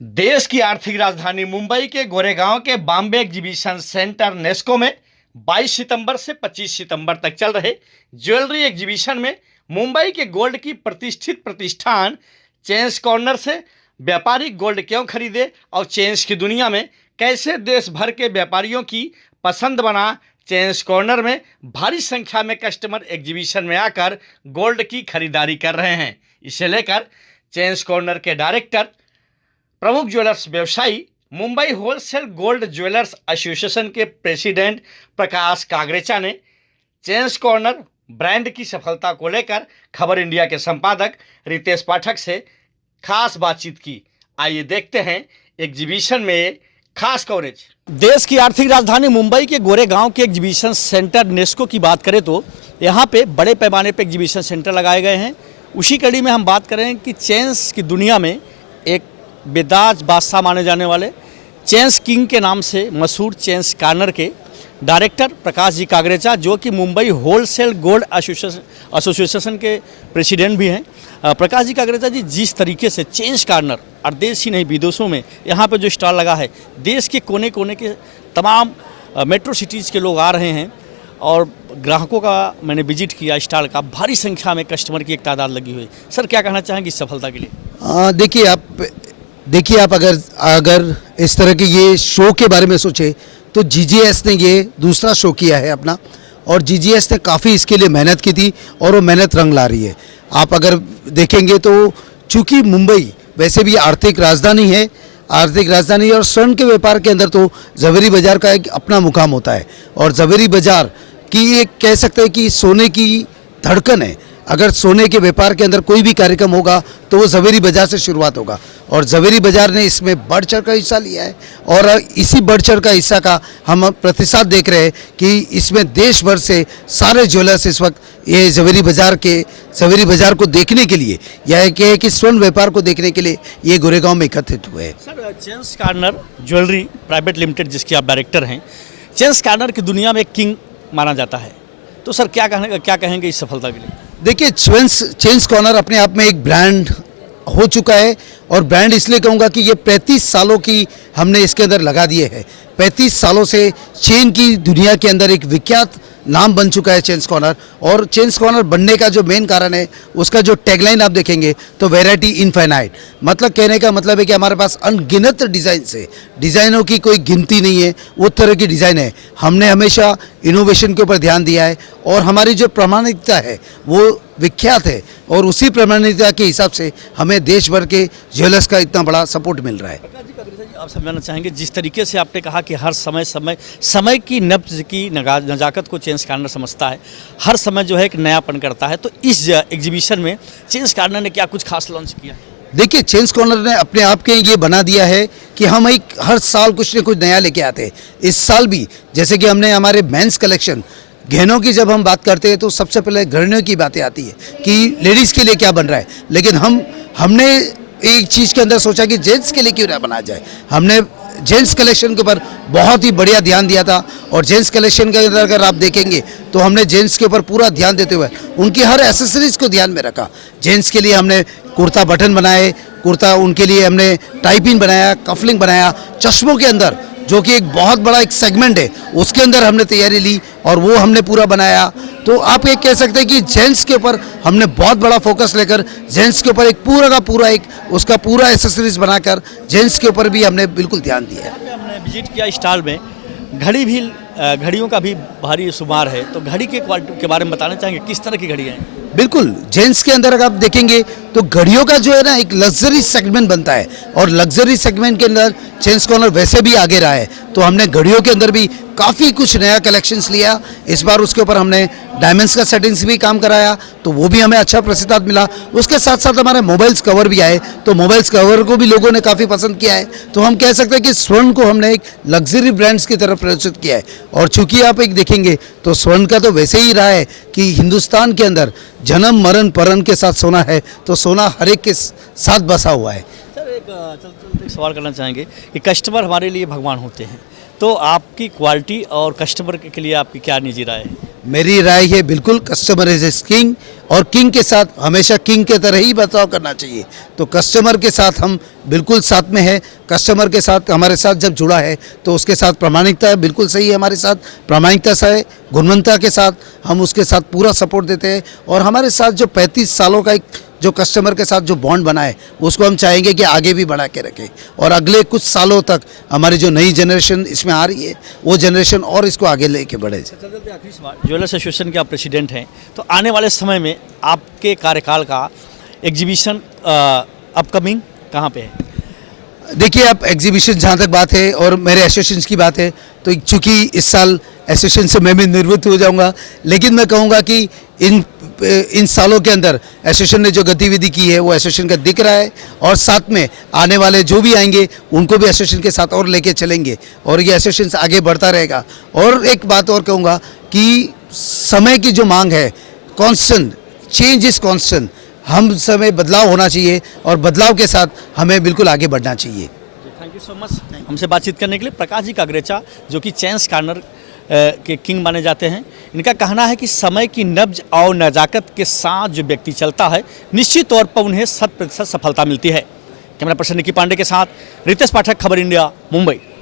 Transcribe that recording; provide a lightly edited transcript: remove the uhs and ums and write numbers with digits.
देश की आर्थिक राजधानी मुंबई के गोरेगांव के बॉम्बे एग्जीबिशन सेंटर नेस्को में 22 सितंबर से 25 सितंबर तक चल रहे ज्वेलरी एग्जीबिशन में मुंबई के गोल्ड की प्रतिष्ठित प्रतिष्ठान चेन्स कॉर्नर से व्यापारी गोल्ड क्यों खरीदे और चेन्स की दुनिया में कैसे देश भर के व्यापारियों की पसंद बना। चेन्स कॉर्नर में भारी संख्या में कस्टमर एग्जीबिशन में आकर गोल्ड की खरीदारी कर रहे हैं। इसे लेकर चेन्स कॉर्नर के डायरेक्टर प्रमुख ज्वेलर्स व्यवसायी Mumbai wholesale gold jewellers association के प्रेसिडेंट प्रकाश कागरेचा ने चेन्स कॉर्नर ब्रांड की सफलता को लेकर खबर इंडिया के संपादक रितेश पाठक से खास बातचीत की। आइए देखते हैं एग्जीबिशन में खास कवरेज। देश की आर्थिक राजधानी मुंबई के गोरेगांव के एग्जीबिशन सेंटर नेस्को की बात करें तो यहाँ पे बड़े पैमाने पे एग्जीबिशन सेंटर लगाए गए हैं। उसी कड़ी में हम बात करें कि चेन्स की दुनिया में एक बेदाज बादशाह माने जाने वाले चेन्स किंग के नाम से मशहूर चेन्स कॉर्नर के डायरेक्टर प्रकाश जी कागरेचा, जो कि मुंबई होलसेल गोल्ड एसोसिएशन के प्रेसिडेंट भी हैं। प्रकाश जी कागरेचा जी, जिस तरीके से चेन्स कॉर्नर और देश ही नहीं विदेशों में यहाँ पे जो स्टॉल लगा है, देश के कोने कोने के तमाम मेट्रो सिटीज़ के लोग आ रहे हैं और ग्राहकों का मैंने विजिट किया स्टॉल का, भारी संख्या में कस्टमर की एक तादाद लगी हुई। सर, क्या कहना चाहेंगे इस सफलता के लिए? देखिए आप अगर इस तरह के ये शो के बारे में सोचे तो जीजीएस ने ये दूसरा शो किया है अपना, और जीजीएस ने काफ़ी इसके लिए मेहनत की थी और वो मेहनत रंग ला रही है। आप अगर देखेंगे तो चूँकि मुंबई वैसे भी आर्थिक राजधानी है, और स्वर्ण के व्यापार के अंदर तो जवेरी बाज़ार का एक अपना मुकाम होता है, और जवेरी बाज़ार की एक कह सकते हैं कि सोने की धड़कन है। अगर सोने के व्यापार के अंदर कोई भी कार्यक्रम होगा तो वो जवेरी बाज़ार से शुरुआत होगा, और जवेरी बाज़ार ने इसमें बढ़ चढ़ कर हिस्सा लिया है। और इसी बढ़ चढ़ का हिस्सा का हम प्रतिशत देख रहे हैं कि इसमें देश भर से सारे ज्वेलर्स इस वक्त ये जवेरी बाज़ार को देखने के लिए, या कि स्वर्ण व्यापार को देखने के लिए ये गोरेगांव में एकत्रित हुए हैं। Sir, chains corner jewellery private limited, जिसके आप डायरेक्टर हैं, चेन्स कॉर्नर की दुनिया में किंग माना जाता है, तो सर क्या कहेंगे इस सफलता के लिए? देखिए, चेन्स कॉर्नर अपने आप में एक ब्रांड हो चुका है, और ब्रांड इसलिए कहूँगा कि ये 35 सालों की हमने इसके अंदर लगा दिए हैं। 35 सालों से चेन की दुनिया के अंदर एक विख्यात नाम बन चुका है चेन्स कॉर्नर। और चेन्स कॉर्नर बनने का जो मेन कारण है, उसका जो टैगलाइन आप देखेंगे तो वैरायटी इनफाइनाइट, मतलब कहने का मतलब है कि हमारे पास अनगिनत डिज़ाइनों की कोई गिनती नहीं है, वो तरह की डिज़ाइन है। हमने हमेशा इनोवेशन के ऊपर ध्यान दिया है, और हमारी जो प्रामाणिकता है वो विख्यात है, और उसी प्रामाणिकता के हिसाब से हमें देश भर के ज्वेलर्स का इतना बड़ा सपोर्ट मिल रहा है। आप समझाना चाहेंगे, जिस तरीके से आपने कहा कि हर समय की नब्ज की नज़ाकत को चेन्स कॉर्नर समझता है, हर समय जो है एक नयापन करता है, तो इस एग्जीबिशन में चेन्स कॉर्नर ने क्या कुछ खास लॉन्च किया है? देखिए, चेन्स कॉर्नर ने अपने आप के ये बना दिया है कि हम हर साल कुछ न कुछ नया लेके आते हैं। इस साल भी जैसे कि हमने हमारे मेंस कलेक्शन गहनों की जब हम बात करते हैं तो सबसे पहले गहनों की बातें आती है कि लेडीज़ के लिए क्या बन रहा है, लेकिन हमने एक चीज़ के अंदर सोचा कि जेंट्स के लिए क्यों ना बनाया जाए। हमने जेंट्स कलेक्शन के ऊपर बहुत ही बढ़िया ध्यान दिया था, और जेंट्स कलेक्शन के अंदर अगर आप देखेंगे तो हमने जेंट्स के ऊपर पूरा ध्यान देते हुए उनकी हर एसेसरीज़ को ध्यान में रखा। जेंट्स के लिए हमने कुर्ता बटन बनाए, उनके लिए हमने टाइपिंग बनाया, कफलिंग बनाया, चश्मों के अंदर जो कि एक बहुत बड़ा एक सेगमेंट है उसके अंदर हमने तैयारी ली और वो हमने पूरा बनाया। तो आप ये कह सकते हैं कि जेंट्स के ऊपर हमने बहुत बड़ा फोकस लेकर जेंट्स के ऊपर एक पूरा का पूरा उसका पूरा एसेसरीज बनाकर जेंट्स के ऊपर भी हमने बिल्कुल ध्यान दिया है। हमने विजिट किया स्टॉल में, घड़ियों का भी भारी शुमार है, तो घड़ी के क्वालिटी के बारे में बताना चाहेंगे, किस तरह की घड़ी हैं? बिल्कुल, जेंट्स के अंदर अगर आप देखेंगे तो घड़ियों का जो है ना एक लग्जरी सेगमेंट बनता है, और लग्जरी सेगमेंट के अंदर चेन्स कॉर्नर वैसे भी आगे रहा है, तो हमने घड़ियों के अंदर भी काफ़ी कुछ नया कलेक्शंस लिया। इस बार उसके ऊपर हमने डायमंड्स का सेटिंग्स भी काम कराया, तो वो भी हमें अच्छा प्रतिसाद मिला। उसके साथ साथ हमारे मोबाइल्स कवर भी आए, तो मोबाइल्स कवर को भी लोगों ने काफ़ी पसंद किया है। तो हम कह सकते हैं कि स्वर्ण को हमने एक लग्जरी ब्रांड्स की तरफ प्रदर्शित किया है। और चूंकि आप एक देखेंगे तो स्वर्ण का तो वैसे ही रहा है कि हिंदुस्तान के अंदर जन्म मरण परण के साथ सोना है, तो सोना हर एक के साथ बसा हुआ है। सर, एक सवाल करना चाहेंगे कि कस्टमर हमारे लिए भगवान होते हैं, तो आपकी क्वालिटी और कस्टमर के लिए आपकी क्या निजी राय है? मेरी राय है बिल्कुल, कस्टमर इज किंग, और किंग के साथ हमेशा किंग के तरह ही बर्ताव करना चाहिए। तो कस्टमर के साथ हम बिल्कुल साथ में है, कस्टमर के साथ हमारे साथ जब जुड़ा है तो उसके साथ प्रामाणिकता है, बिल्कुल सही है, हमारे साथ प्रामाणिकता से है, गुणवत्ता के साथ हम उसके साथ पूरा सपोर्ट देते हैं। और हमारे साथ जो 35 सालों का एक जो कस्टमर के साथ जो बॉन्ड बना है उसको हम चाहेंगे कि आगे भी बढ़ा के रखें और अगले कुछ सालों तक हमारी जो नई जनरेशन इसमें आ रही है वो जनरेशन और इसको आगे लेके बढ़े। ज्वेलर्स एसोसिएशन के आप प्रेसिडेंट हैं, तो आने वाले समय में आपके कार्यकाल का एग्जीबिशन अपकमिंग कहाँ पे है? देखिए, अब एग्जीबिशन जहाँ तक बात है और मेरे एसोसिएशन की बात है तो चूँकि इस साल एसोसिएशन से मैं भी निवृत्त हो जाऊंगा, लेकिन मैं कहूँगा कि इन सालों के अंदर एसोसिएशन ने जो गतिविधि की है वो एसोसिएशन का दिख रहा है और साथ में आने वाले जो भी आएंगे उनको भी एसोसिएशन के साथ और लेके चलेंगे और ये एसोसिएशन आगे बढ़ता रहेगा। और एक बात और कहूँगा कि समय की जो मांग है, कांस्टेंट चेंज इज़ कांस्टेंट, हम समय बदलाव होना चाहिए और बदलाव के साथ हमें बिल्कुल आगे बढ़ना चाहिए। थैंक यू सो मच हमसे बातचीत करने के लिए। प्रकाश जी कागरेचा जो कि चेन्स कॉर्नर के किंग माने जाते हैं, इनका कहना है कि समय की नब्ज और नज़ाकत के साथ जो व्यक्ति चलता है निश्चित तौर पर उन्हें 100% सफलता मिलती है। कैमरा पर्सन निकी पांडे के साथ रितेश पाठक, खबर इंडिया, मुंबई।